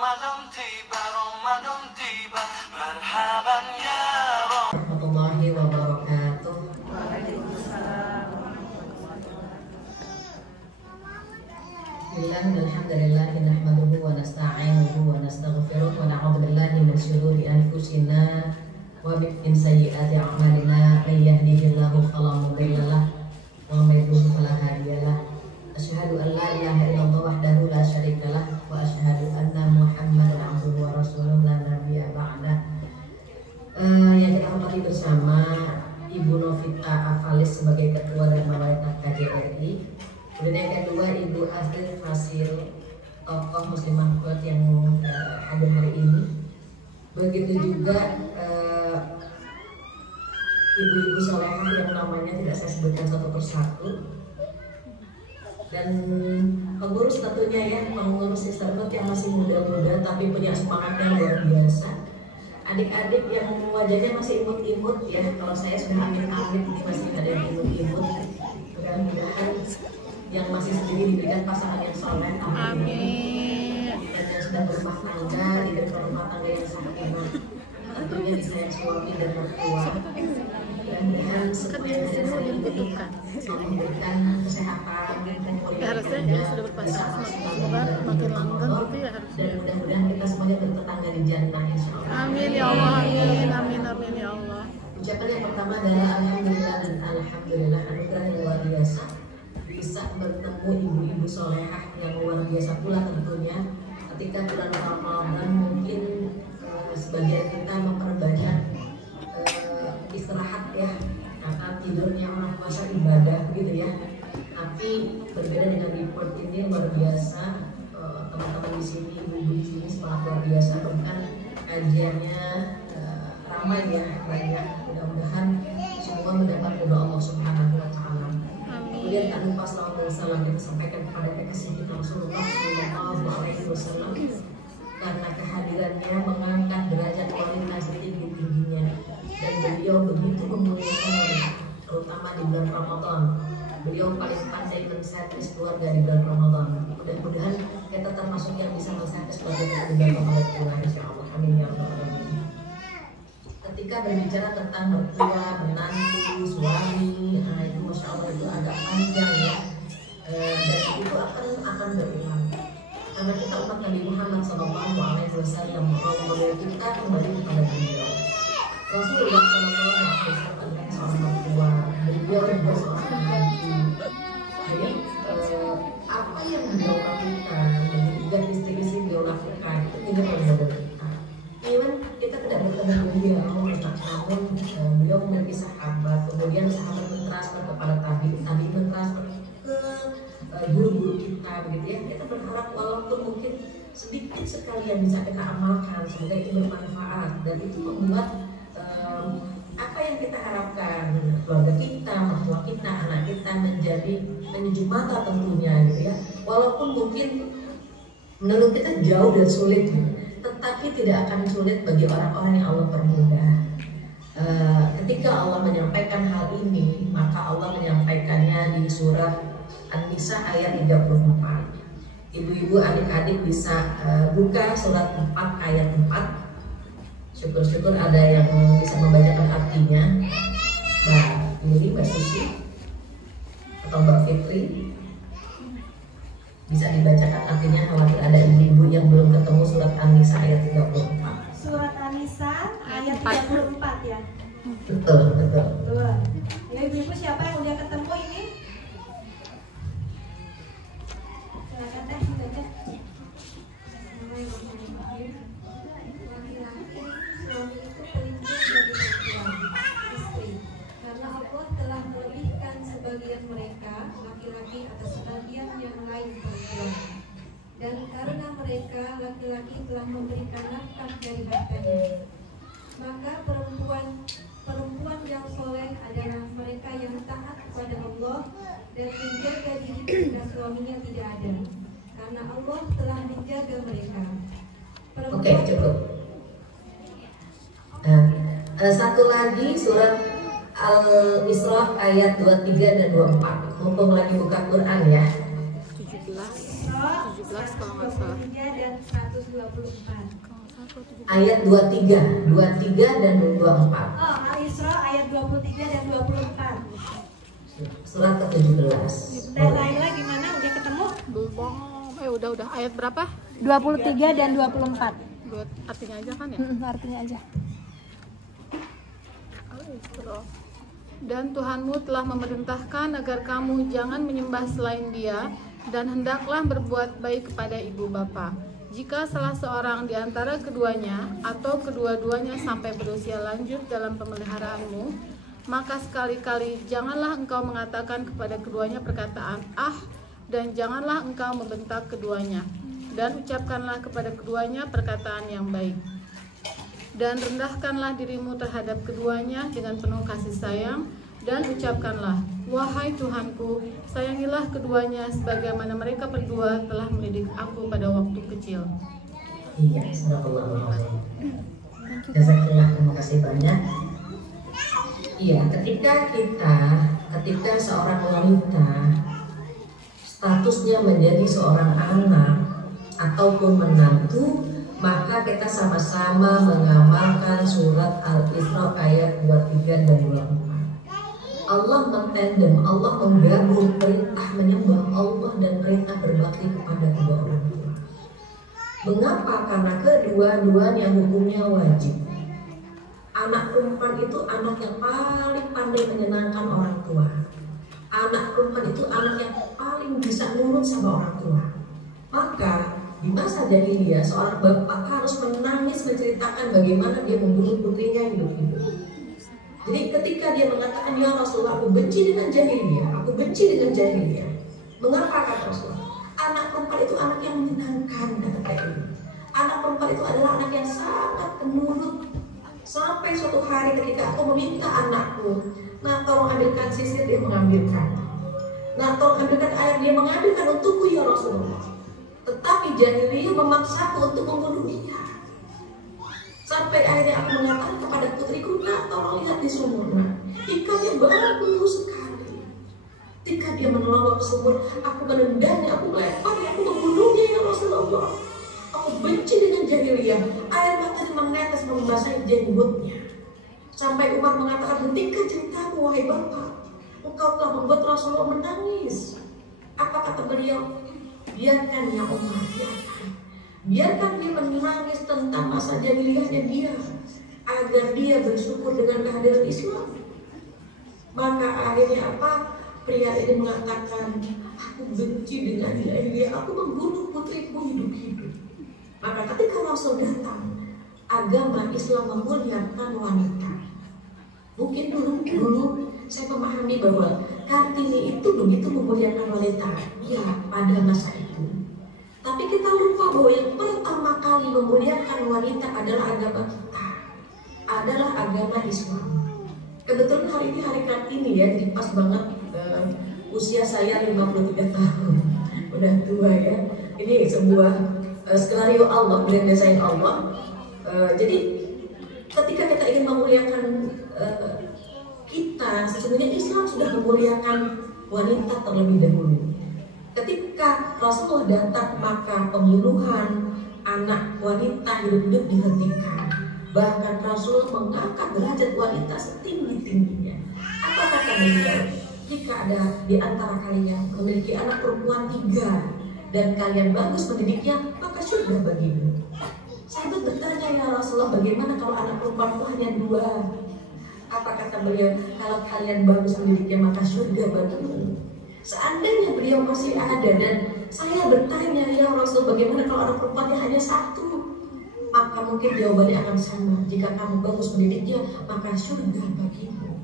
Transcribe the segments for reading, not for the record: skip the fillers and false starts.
warahmatullahi wabarakatuh. Alhamdulillah nahmaduhu wa nasta'inuhu wa nastaghfiruh wa na'udzu billahi min shururi anfusina wa min sayyiati a'malina may yahdihillahu fala mudilla lahu wa may yudlil fala hadiya lahu. Asyhadu an la ilaha illallah wahdahu la syarika lahu wa asyhadu anna Muhammadan abduhu wa rasuluhu la nabiyya ba'dah. Yang kita hormati bersama Ibu Novita Afalis sebagai Ketua dan Malaikat KJRI. Kemudian yang kedua Ibu Astrid Fasil, tokoh Muslimah Kuat yang hadir hari ini. Begitu juga ibu-ibu solehah yang namanya tidak saya sebutkan satu persatu. Dan pengurus tentunya ya, pengurus Sisterhood yang masih muda-muda tapi punya semangat yang luar biasa. Adik-adik yang wajahnya masih imut-imut ya, kalau saya sudah amit-amit ini masih ada yang imut-imut. Mudah-mudahan yang masih sendiri diberikan pasangan yang soleh, amin. Dan yang sudah berumah tangga diberikan rumah tangga yang sakinah, tentunya disayang suami dan mertua. Mudah-mudahan semua yang ada hari ini memberikan kesehatan, harusnya dia sudah berpasangan, semoga makin langgeng gitu ya harusnya. Dan mudah-mudahan kita semuanya bertetangga di jannah insyaallah. Amin ya Allah, amin, amin, amin ya Allah. Ucapan yang pertama adalah alhamdulillah dan alhamdulillah, anugerah yang luar biasa bisa bertemu ibu-ibu solehah yang luar biasa pula tentunya ketika bulan Ramadan. Mungkin sebagian kita memperbanyak istirahat ya, karena tidurnya orang puasa ibadah gitu ya. Tapi berbeda dengan report ini luar biasa, teman-teman di sini, ibu-ibu di sini semangat luar biasa, bahkan kajiannya ramai ya, banyak. Mudah-mudahan semua mendapat ridho Allah Subhanahu wa taala. Kemudian tak lupa salawat dan salam yang disampaikan kepada kekasih kita Rasulullah Shallallahu Alaihi Wasallam, karena kehadirannya mengangkat derajat kualitas tinggi-tingginya, dan beliau begitu memuliakan terutama di bulan Ramadan. Beliau paling pandai menservis keluarga di bulan Ramadan. Mudah-mudahan kita termasuk yang bisa menservis keluarga di bulan Ramadan, insyaallah. Amin ya rabbal alamin. Ketika berbicara tentang mertua, menantu, suami, nah itu masya Allah itu agak panjang ya, dan itu akan berulang. Karena kita umat Nabi Muhammad SAW, model kita kembali kepada beliau. Rasulullah SAW adalah seorang mertua, beliau adalah seorang menantu. Jadi apa yang beliau lakukan dan istri-istri beliau lakukan itu tidak berbeda kita. Even kita tidak bertemu beliau, namun beliau memiliki sahabat, kemudian sahabat mentransfer kepada tabi'in, tabi'in mentransfer ke guru-guru kita, begitu ya. Kita berharap walaupun mungkin sedikit sekali yang bisa kita amalkan, semoga itu bermanfaat dan itu membuat apa yang kita harapkan keluarga kita, mertua kita, anak kita menjadi menuju mata tentunya gitu ya. Walaupun mungkin menurut kita jauh dan sulit, tetapi tidak akan sulit bagi orang-orang yang Allah permudah. Ketika Allah menyampaikan hal ini, maka Allah menyampaikannya di surah An-Nisa ayat 34. Ibu-ibu, adik-adik bisa buka surat 4 ayat 4. Syukur-syukur ada yang bisa membacakan artinya. Mbak Yuli, Mbak Susi, atau Mbak Fitri, bisa dibacakan artinya, khawatir ada ibu-ibu yang belum ketemu surat An-Nisa ayat 34. Surat An-Nisa ayat 34 ya? Betul, betul. Ya ibu-ibu, siapa yang udah ketemu ini? Silakan teh, silakan. Laki-laki, suami itu pelindung bagi laki-laki, istri. Karena Allah telah melebihkan sebagian mereka, laki-laki, atas sebagian yang lain perempuan. Dan karena mereka, laki-laki telah memberikan nafkah dari hartanya, maka perempuan yang soleh adalah mereka yang taat kepada Allah dan menjaga diri ketika suaminya tidak ada, karena Allah telah menjaga mereka. Oke, cukup. Nah, ada satu lagi surat Al-Isra ayat 23 dan 24. Mumpung lagi buka Quran ya. 17 kalau nggak salah. 23 dan 124. Ayat 23 dan 24. Oh, Al-Isra ayat 23 dan 24. Surat ke-17. Dan Laila gimana? Udah ketemu? Belum. Udah. Ayat berapa? 23 dan 24. Buat artinya aja kan ya? Artinya aja. Al-Isra. Dan Tuhanmu telah memerintahkan agar kamu jangan menyembah selain Dia, dan hendaklah berbuat baik kepada ibu bapa. Jika salah seorang di antara keduanya atau kedua-duanya sampai berusia lanjut dalam pemeliharaanmu, maka sekali-kali janganlah engkau mengatakan kepada keduanya perkataan "ah", dan janganlah engkau membentak keduanya, dan ucapkanlah kepada keduanya perkataan yang baik. Dan rendahkanlah dirimu terhadap keduanya dengan penuh kasih sayang, dan ucapkanlah, "Wahai Tuhanku, sayangilah keduanya sebagaimana mereka berdua telah mendidik aku pada waktu kecil." Iya, Bismillahirrahmanirrahim. Jazakillah, terima kasih banyak. Iya, ketika seorang wanita statusnya menjadi seorang anak ataupun menantu, maka kita sama-sama mengamalkan surat Al-Isra ayat 23 dan 24. Allah mentandem, Allah menggabung perintah menyembah Allah dan perintah berbakti kepada kedua orang tua. Mengapa? Karena kedua-duanya hukumnya wajib. Anak perempuan itu anak yang paling pandai menyenangkan orang tua. Anak perempuan itu anak yang paling bisa nurut sama orang tua. Maka di masa jahiliyah seorang bapak harus menangis menceritakan bagaimana dia membunuh putrinya hidup-hidup. Jadi ketika dia mengatakan, "Ya Rasulullah, aku benci dengan jahiliyah, aku benci dengan jahiliyah." Mengapa kata Rasulullah? Anak perempuan itu anak yang menyenangkan, kata ini. Anak perempuan itu adalah anak yang sangat penurut. Sampai suatu hari ketika aku meminta anakku, "Nah, tolong ambilkan sisir," dia mengambilkan. "Nah, tolong ambilkan air," dia mengambilkan untukku, ya Rasulullah. Tetapi jahiliyah memaksaku untuk membunuh dia. Sampai akhirnya aku mengatakan kepada putriku, "Nak, tolong lihat di sumur, nak. Ikannya bagus sekali." Ketika dia menolong ke sumur, aku menendangnya, aku melemparnya, aku membunuhnya, ya Rasulullah. Aku benci dengan jahiliyah. Air matanya menetes membasahi jenggotnya. Sampai Umar mengatakan, "Hentikan ceritamu, wahai bapak. Engkau telah membuat Rasulullah menangis." Apa kata beliau? "Biarkan ya Umar, biarkan dia menangis tentang masa jahiliyahnya dia, agar dia bersyukur dengan kehadiran Islam." Maka akhirnya apa? Pria ini mengatakan, "Aku benci dengan jahiliyah, aku membunuh putriku hidup-hidup." Maka ketika Rasul datang, agama Islam memuliakan wanita. Mungkin dulu saya memahami bahwa Kartini itu begitu memuliakan wanita, ya, pada masa itu. Tapi kita lupa bahwa yang pertama kali memuliakan wanita adalah agama kita, adalah agama Islam. Kebetulan hari ini hari Kartini ya, jadi pas banget usia saya 53 tahun, udah tua ya. Ini sebuah skenario Allah, brand desain Allah. Jadi ketika kita ingin memuliakan kita, sesungguhnya Islam sudah memuliakan wanita terlebih dahulu. Ketika Rasulullah datang, maka pembunuhan anak wanita hidup-hidup dihentikan. Bahkan Rasulullah mengangkat derajat wanita setinggi-tingginya. Apa kata beliau? "Jika ada di antara kalian memiliki anak perempuan 3 dan kalian bagus mendidiknya, maka surga bagimu." Sahabat bertanya, "Ya Rasulullah, bagaimana kalau anak perempuanku hanya 2? Apa kata beliau? "Kalau kalian bagus mendidiknya, maka surga bagimu." Seandainya beliau masih ada dan saya bertanya, "Ya Rasul, bagaimana kalau anak perempuannya hanya 1? Maka mungkin jawabannya akan sama, "Jika kamu bagus mendidiknya, maka surga bagimu."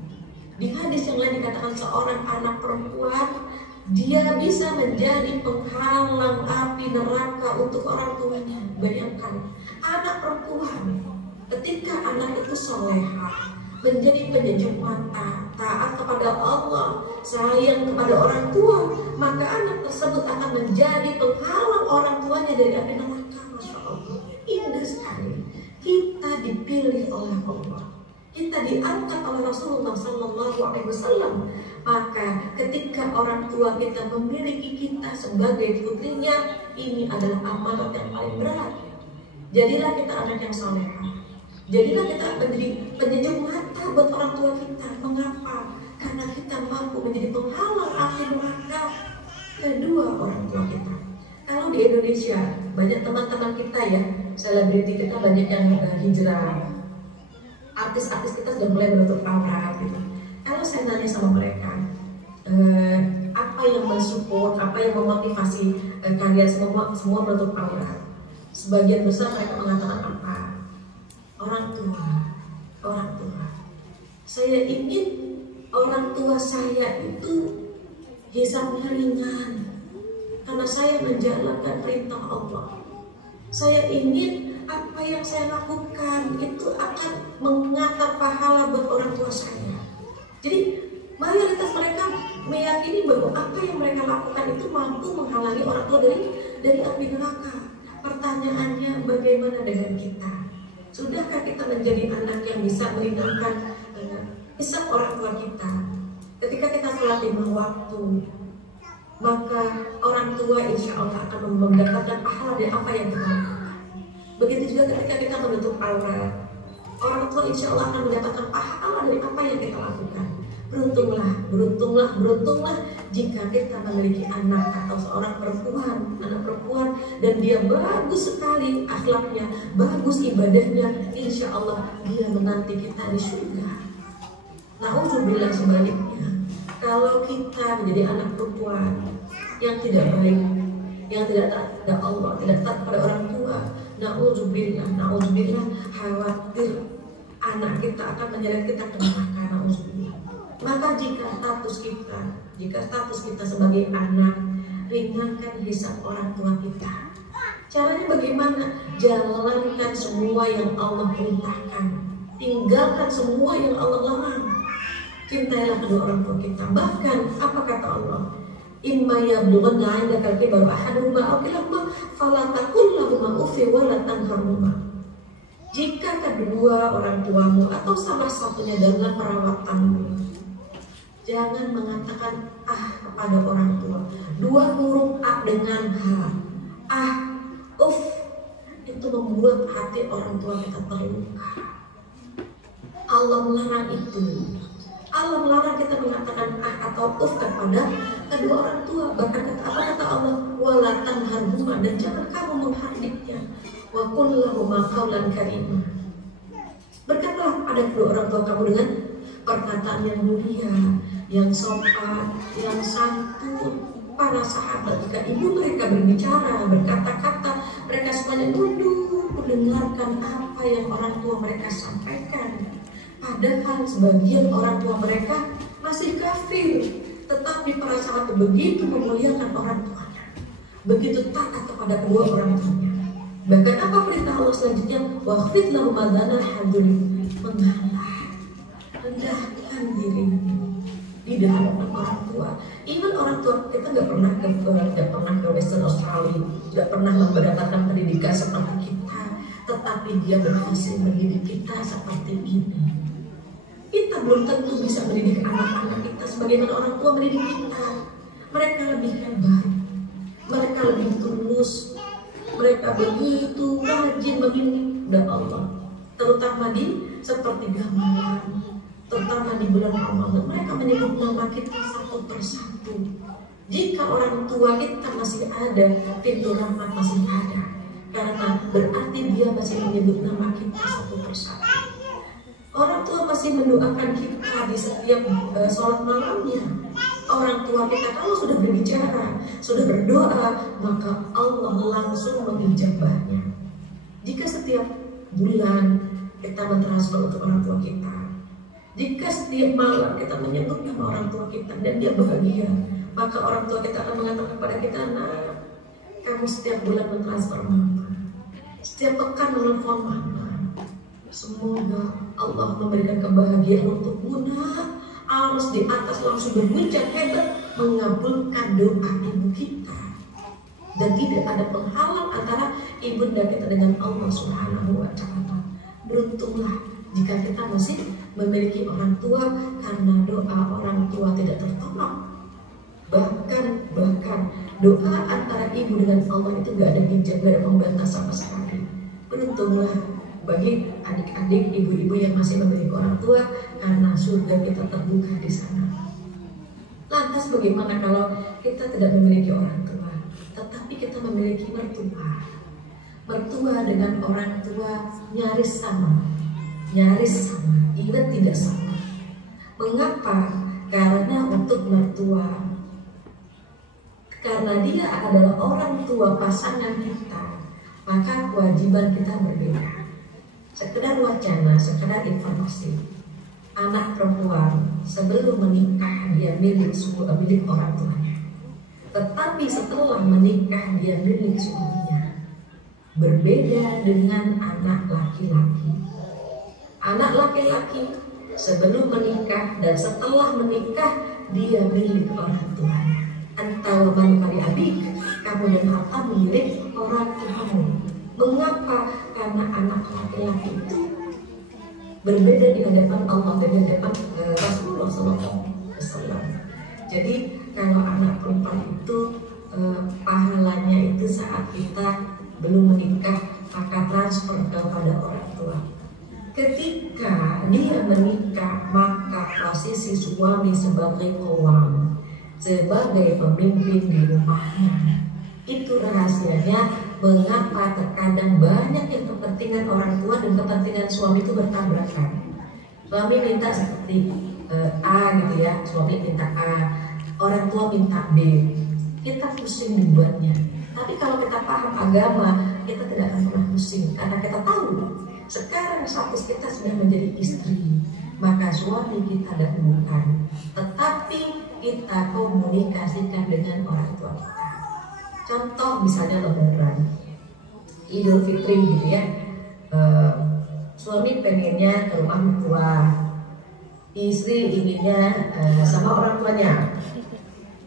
Di hadis yang lain dikatakan seorang anak perempuan dia bisa menjadi penghalang api neraka untuk orang tuanya. Bayangkan, anak perempuan ketika anak itu solehah, menjadi penyejuk mata, taat kepada Allah, sayang kepada orang tua, maka anak tersebut akan menjadi penghalang orang tuanya dari api neraka. Masya Allah, indah sekali. Kita dipilih oleh Allah, kita diangkat oleh Rasulullah SAW. Maka ketika orang tua kita memiliki kita sebagai putrinya, ini adalah amanat yang paling berat. Jadilah kita anak yang saleh. Jadilah kita menjadi penyejuk mata buat orang tua kita. Mengapa? Karena kita mampu menjadi penghalang api neraka kedua orang tua kita. Kalau di Indonesia banyak teman-teman kita ya, selebriti kita banyak yang hijrah. Artis-artis kita sudah mulai menutup aurat gitu. Kalau saya nanya sama mereka, apa yang mensupport, apa yang memotivasi kalian semua menutup aurat? Sebagian besar mereka mengatakan apa? Orang tua. Saya ingin orang tua saya itu hisabnya ringan, karena saya menjalankan perintah Allah. Saya ingin apa yang saya lakukan itu akan mengantar pahala buat orang tua saya. Jadi mayoritas mereka meyakini bahwa apa yang mereka lakukan itu mampu menghalangi orang tua dari api neraka. Pertanyaannya, bagaimana dengan kita? Sudahkah kita menjadi anak yang bisa meringankan hisab orang tua kita? Ketika kita sholat 5 waktu, maka orang tua insya Allah akan mendapatkan pahala dari apa yang kita lakukan. Begitu juga ketika kita menutup aurat, orang tua insya Allah akan mendapatkan pahala dari apa yang kita lakukan. Beruntunglah jika kita memiliki anak atau seorang anak perempuan, dan dia bagus sekali akhlaknya, bagus ibadahnya, insya Allah dia menanti kita di surga. Na'udzubillah sebaliknya, kalau kita menjadi anak perempuan yang tidak baik, yang tidak taat kepada Allah, tidak taat kepada orang tua, na'udzubillah, khawatir anak kita akan menyeret kita ke neraka, na'udzubillah. Maka jika status kita sebagai anak, ringankan hisab orang tua kita. Caranya bagaimana? Jalankan semua yang Allah perintahkan, tinggalkan semua yang Allah larang. Cintailah kedua orang tua kita. Bahkan apa kata Allah? Imma yablughanna 'indaka al-kibara ahaduhuma aw kilahuma fala taqul lahumu uffin wa la tanharhuma. Jika kedua orang tuamu atau salah satunya dalam perawatanmu, jangan mengatakan kepada orang tua. 2 huruf A dengan H. Itu membuat hati orang tua kita terluka. Allah melarang itu. Allah melarang kita mengatakan atau kepada kedua orang tua. Bahkan apa kata Allah? Wala tanharhuma, dan jangan kamu menghardiknya. Wa qul lahuma qawlan karima. Berkatalah pada kedua orang tua kamu dengan perkataan yang mulia, yang sopan, yang santun. Para sahabat jika ibu mereka berbicara, berkata-kata, mereka semuanya tunduk mendengarkan apa yang orang tua mereka sampaikan. Padahal sebagian orang tua mereka masih kafir, tetapi para sahabat begitu memuliakan orang tuanya, begitu taat kepada kedua orang tuanya. Bahkan apa perintah Allah selanjutnya? Waqfid lahum adana hadul, mengalah, rendahkan diri di hadapan orang tua. Even orang tua kita nggak pernah ke Western Australia, nggak pernah mendapatkan pendidikan seperti kita, tetapi dia berhasil mendidik kita seperti ini. Kita belum tentu bisa mendidik anak-anak kita sebagaimana orang tua mendidik kita. Mereka lebih hebat, mereka lebih tulus, mereka begitu rajin memilih Allah, terutama di sepertiga malam. Terutama di bulan Ramadan, mereka menyebut nama kita satu persatu. Jika orang tua kita masih ada, pintu rahmat masih ada, karena berarti dia masih menyebut nama kita satu persatu. Orang tua masih mendoakan kita di setiap sholat malamnya. Orang tua kita kalau sudah berbicara, sudah berdoa, maka Allah langsung mengijabahnya. Jika setiap bulan kita mentransfer untuk orang tua kita, jika setiap malam kita menyebut nama orang tua kita dan dia bahagia, maka orang tua kita akan mengatakan kepada kita, nah, kamu setiap bulan mentransfer mama, setiap pekan menelpon mama. Semoga Allah memberikan kebahagiaan untukmu, nah, harus di atas langsung berbicara hebat mengabulkan doa ibu kita. Dan tidak ada penghalang antara ibunda kita dengan Allah Subhanahu wa Ta'ala. Beruntunglah jika kita masih memiliki orang tua karena doa orang tua tidak tertolong. Bahkan doa antara ibu dengan Allah itu gak ada hijab, gak ada pembatas sama sekali. Beruntunglah bagi adik-adik ibu-ibu yang masih memiliki orang tua, karena surga kita terbuka di sana. Lantas bagaimana kalau kita tidak memiliki orang tua, tetapi kita memiliki mertua? Mertua dengan orang tua nyaris sama, ingat tidak sama. Mengapa? Karena untuk mertua, karena dia adalah orang tua pasangan kita, maka kewajiban kita berbeda. Sekedar wacana, sekedar informasi, anak perempuan sebelum menikah dia milik orang tuanya, tetapi setelah menikah dia milik suaminya. Berbeda dengan anak laki-laki. Anak laki-laki sebelum menikah dan setelah menikah dia milik orang tuanya. Antau manukari adik, kamu dan harta milik orang tuamu. Mengapa? Karena anak laki-laki itu berbeda di hadapan Allah dan di hadapan Rasulullah SAW. Jadi kalau anak perempuan itu pahalanya itu saat kita belum menikah, maka transfer kepada orang tua. Ketika dia menikah, maka posisi suami sebagai qawwam, sebagai pemimpin di rumahnya. Itu rahasianya mengapa terkadang banyak yang kepentingan orang tua dan kepentingan suami itu bertabrakan. Suami minta seperti A gitu ya, suami minta A, orang tua minta B. Kita pusing dibuatnya. Tapi kalau kita paham agama, kita tidak akan pernah pusing, karena kita tahu sekarang status kita sudah menjadi istri, maka suami kita dahulukan, tetapi kita komunikasikan dengan orang tua kita. Contoh misalnya Lebaran, Idul Fitri gitu ya, suami pengennya ke rumah mertua, istri inginnya sama orang tuanya.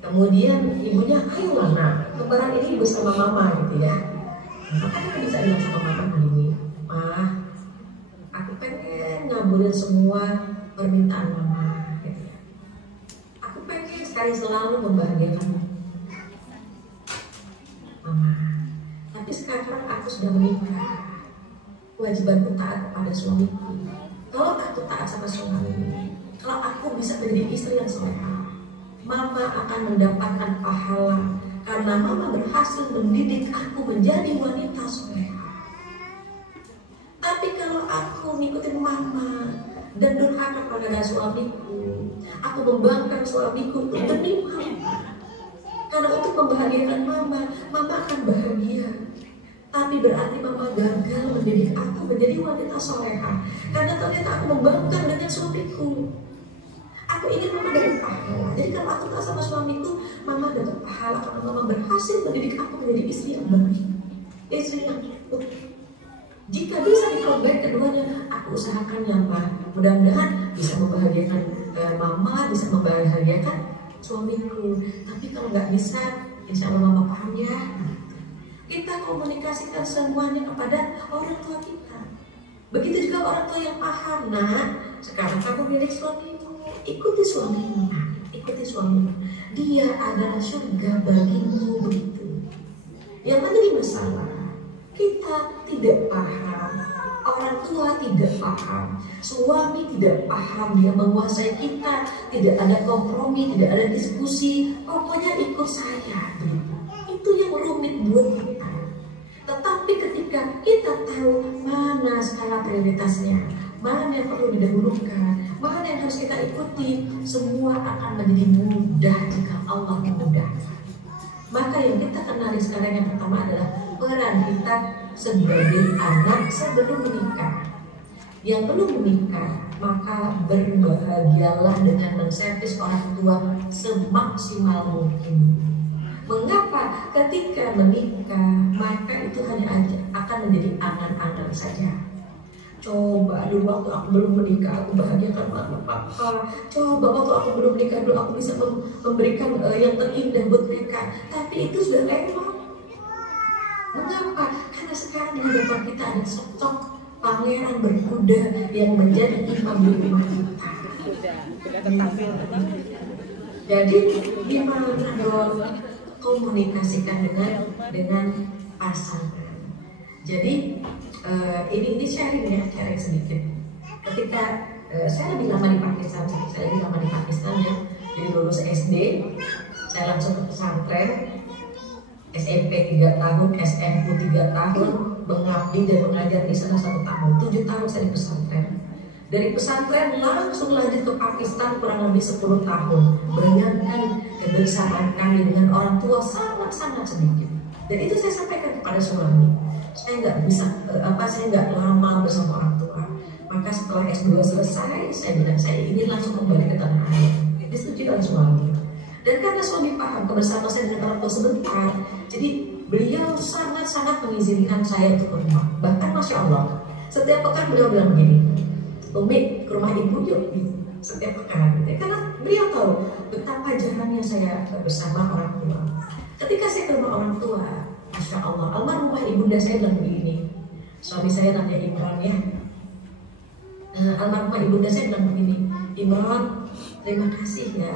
Kemudian ibunya, ayo nak, Lebaran ini bersama mama gitu ya. Maka kita bisa bilang sama mama ini, mah, aku pengen ngabulin semua permintaan mama gitu ya. Aku pengen sekali selalu membahagiakan mama. Tapi sekarang aku sudah menikah, kewajibanku taat kepada suamiku. Kalau aku taat sama suami, kalau aku bisa menjadi istri yang solehah, mama akan mendapatkan pahala karena mama berhasil mendidik aku menjadi wanita solehah. Tapi kalau aku ngikutin mama dan durhaka kepada suamiku, aku membangkang suamiku demi mama, karena untuk membahagiakan mama, mama akan bahagia. Tapi berarti mama gagal mendidik aku menjadi wanita solehah, karena ternyata aku membangkang dengan suamiku. Aku ingin mama dapat pahala. Jadi kalau aku tak sama suamiku, mama dapat pahala karena mama berhasil mendidik aku menjadi istri yang baik, istri yang jika bisa dicombine keduanya, aku usahakan yang mudah-mudahan bisa membahagiakan mama, bisa membahagiakan suamiku. Tapi kalau nggak bisa, insya Allah mama paham ya. Kita komunikasikan semuanya kepada orang tua kita. Begitu juga orang tua yang paham, nah sekarang kamu milik suamimu, ikuti suamimu, ikuti suamimu. Dia adalah surga bagimu, begitu. Yang menjadi masalah, kita tidak paham, orang tua tidak paham, suami tidak paham, dia menguasai kita, tidak ada kompromi, tidak ada diskusi, pokoknya ikut saya, begitu. Itu yang rumit buat kita. Tetapi ketika kita tahu mana skala prioritasnya, mana yang perlu didahulukan, mana yang harus kita ikuti, semua akan menjadi mudah jika Allah memudahkan. Maka yang kita kenali sekarang yang pertama adalah peran kita sebagai anak sebelum menikah. Yang belum menikah, maka berbahagialah dengan menservis orang tua semaksimal mungkin. Mengapa? Ketika menikah, maka itu hanya akan menjadi angan-angan saja. Coba dulu waktu aku belum menikah, aku bahagiakan mama papa. Coba waktu aku belum menikah dulu, aku bisa memberikan yang terindah buat mereka. Tapi itu sudah lewat. Mengapa? Karena sekarang di hadapan kita ada sosok pangeran berkuda yang menjadi imam di rumah kita. Jadi gimana dong komunikasikan dengan pasangan. Jadi ini sharing ya, sharing sedikit. Ketika saya lebih lama di Pakistan, ya. Jadi lulus SD, saya langsung ke pesantren, SMP 3 tahun, SMU 3 tahun, mengabdi dan mengajar di sana 1 tahun. 7 tahun saya di pesantren. Dari pesantren langsung lanjut ke Pakistan kurang lebih 10 tahun. Bayangkan kebersamaan kami dengan orang tua sangat-sangat sedikit. Dan itu saya sampaikan kepada suami. Saya nggak bisa, saya nggak lama bersama orang tua. Maka setelah S2 selesai, saya bilang saya ingin langsung kembali ke tanah air. Disetujui oleh suami. Dan karena suami paham kebersamaan saya dengan orang tua sebentar, jadi beliau sangat-sangat mengizinkan saya untuk ke rumah. Bahkan Masya Allah, setiap pekan beliau bilang begini, Umi ke rumah ibu yuk, setiap pekan. Karena beliau tahu betapa jarangnya saya bersama orang tua. Ketika saya ke rumah orang tua, Masya Allah, almarhumah ibunda saya bilang begini, suami saya namanya Imran ya. Almarhumah ibunda saya bilang begini, Imran, terima kasih ya,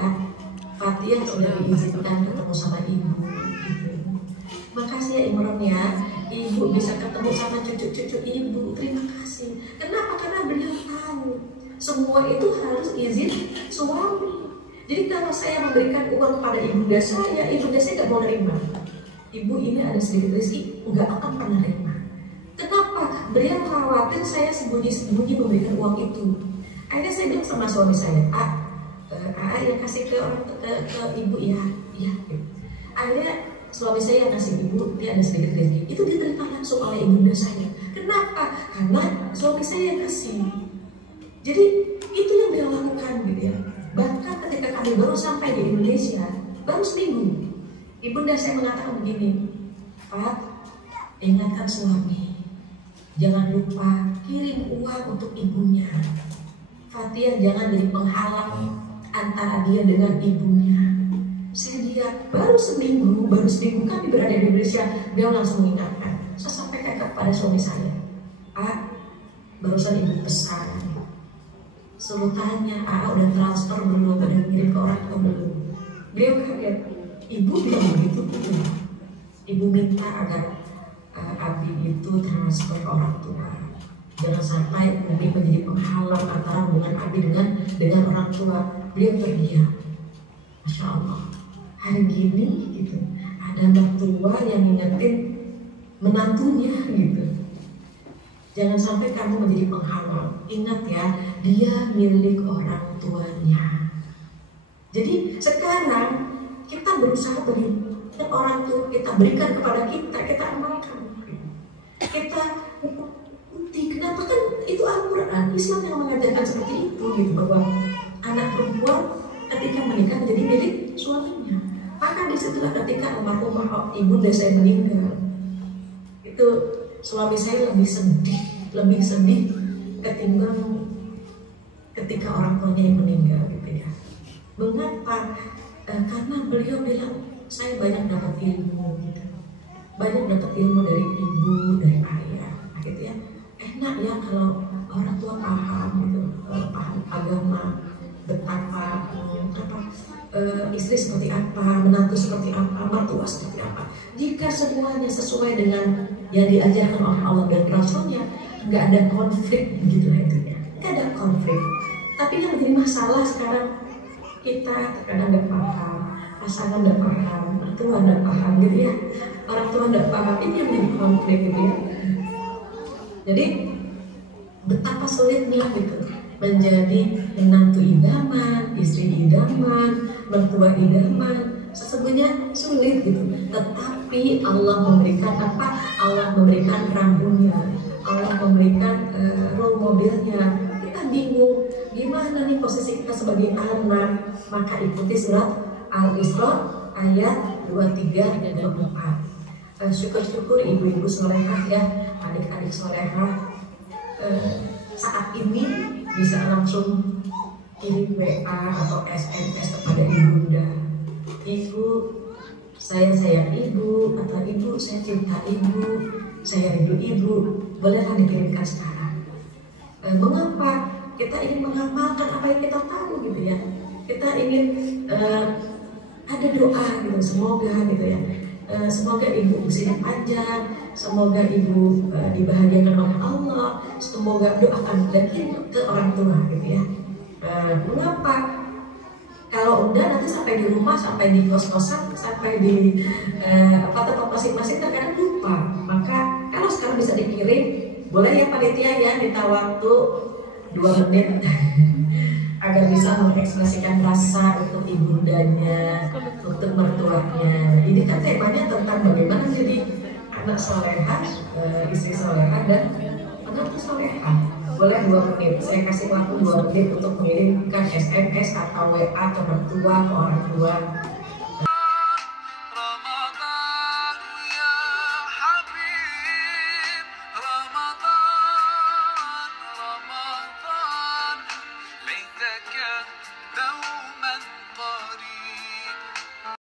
Fatia sudah diizinkan ketemu sama ibu. Gitu. Makasih ya Imran ya, ibu bisa ketemu sama cucu-cucu ibu. Terima kasih. Kenapa? Karena beliau tahu semua itu harus izin suami. Jadi kalau saya memberikan uang kepada ibunda saya nggak mau nerima. Ibu ini ada sedikit rezeki, nggak akan pernah nerima. Kenapa? Beliau khawatir saya sembunyi-sembunyi memberikan uang itu. Akhirnya saya bilang sama suami saya, yang kasih ke ibu ya. Akhirnya suami saya yang kasih ibu, dia ada sedikit rezeki. Itu diterima langsung oleh ibunda saya. Kenapa? Karena suami saya yang kasih. Jadi itu yang beliau lakukan gitu ya. Bahkan ketika kami baru sampai di Indonesia, baru seminggu, ibunda saya mengatakan begini, Pak, ingatkan suami, jangan lupa kirim uang untuk ibunya. Fatia jangan jadi penghalang antara dia dengan ibunya. Saya lihat baru seminggu kami berada di Indonesia, dia langsung mengingatkan. Saya sampaikan kepada suami saya, Pak, barusan ibu pesan, suruh tanya, udah transfer belum, udah kirim ke orang tua belum. Beliau kaget, ibu bilang begitu. Ibu minta agar Abi itu transfer ke orang tua. Jangan sampai Abi menjadi penghalang antara hubungan Abi dengan orang tua. Beliau terdiam. Masya Allah, hari gini gitu ada mertua yang ngingetin menantunya gitu. Jangan sampai kamu menjadi penghalang. Ingat ya, dia milik orang tuanya. Jadi sekarang kita berusaha beri orang tua kita berikan kepada kita amalkan. Kita ikuti. Kenapa? Kan itu Al-Quran, Islam yang mengajarkan seperti itu gitu, bahwa anak perempuan ketika menikah menjadi milik suaminya. Maka disitulah ketika almarhumah ibunda saya meninggal, itu suami saya lebih sedih ketimbang ketika orang tuanya yang meninggal gitu ya. Mengapa? Karena beliau bilang saya banyak dapat ilmu gitu. Banyak dapat ilmu dari ibu, dari ayah gitu ya. Enak ya kalau orang tua paham gitu, paham agama, betapa istri seperti apa, menantu seperti apa, mertua seperti apa. Jika semuanya sesuai dengan yang diajarkan oleh Allah dan Rasulnya, nggak ada konflik gitu lah itu ya, nggak ada konflik. Tapi yang menjadi masalah sekarang, kita terkadang nggak paham, pasangan nggak paham, mertua nggak paham gitu ya, orang tua nggak paham, ini yang menjadi konflik gitu ya. Jadi betapa sulitnya gitu menjadi menantu idaman, istri idaman, mertua idaman. Sesungguhnya sulit gitu. Tetapi Allah memberikan apa? Allah memberikan rambunya, Allah memberikan role modelnya. Kita bingung gimana nih posisi kita sebagai anak. Maka ikuti surat Al-Isra ayat 23 dan 24. Syukur-syukur ibu-ibu solehah ya, adik-adik solehah saat ini bisa langsung kirim WA atau SMS kepada ibunda. Ibu, saya sayang ibu, atau ibu saya cinta ibu, saya rindu ibu. Bolehlah dikirimkan sekarang. Mengapa? Kita ingin mengamalkan apa yang kita tahu gitu ya. Kita ingin ada doa gitu, semoga gitu ya. Semoga ibu usianya panjang, semoga ibu dibahagiakan oleh Allah, semoga doakan dan itu ke orang tua gitu ya. Mengapa? Kalau udah nanti sampai di rumah, sampai di kos-kosan, sampai di tempat masing-masing terkadang lupa. Maka kalau sekarang bisa dikirim, boleh ya panitia ya minta waktu 2 menit agar bisa mengekspresikan rasa untuk ibundanya, untuk mertuanya. Ini kan temanya tentang bagaimana jadi anak solehah, istri solehah dan menantu solehah. Boleh 2 menit, saya kasih waktu 2 menit untuk mengirimkan SMS atau WA ke mertua, ke orang tua.